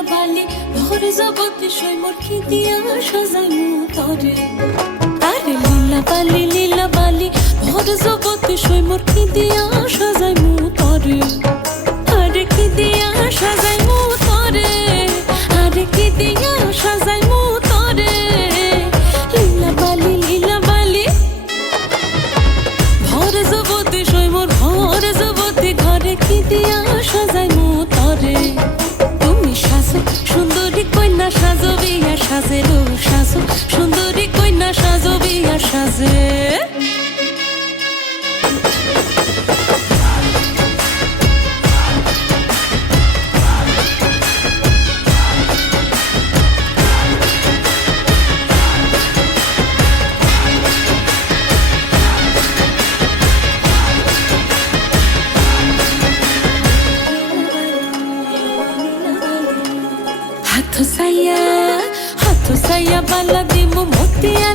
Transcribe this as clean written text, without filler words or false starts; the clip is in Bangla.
লীলা বালি ভর জগতে সই মোর কি দিয়া সাজাইমু তরে আরে লীলা বালি ভর জগতে সই মোর কি দিয়া সাজাইমু তরে আরে কি দিয়া সাজাইমু তরে আরে কি দিয়া সাজাইমু তরে লীলা বালি ভর জগতে সই মোর ভর জগতে ঘরে কি দিয়া সাজাইমু তরে তুমি সাজো সুন্দরী কন্যা সাজো বিয়া সাজে গো সাজো সুন্দরী কন্যা সাজো বিয়া সাজে হাত সাইয়া বালা দিমু মতিয়া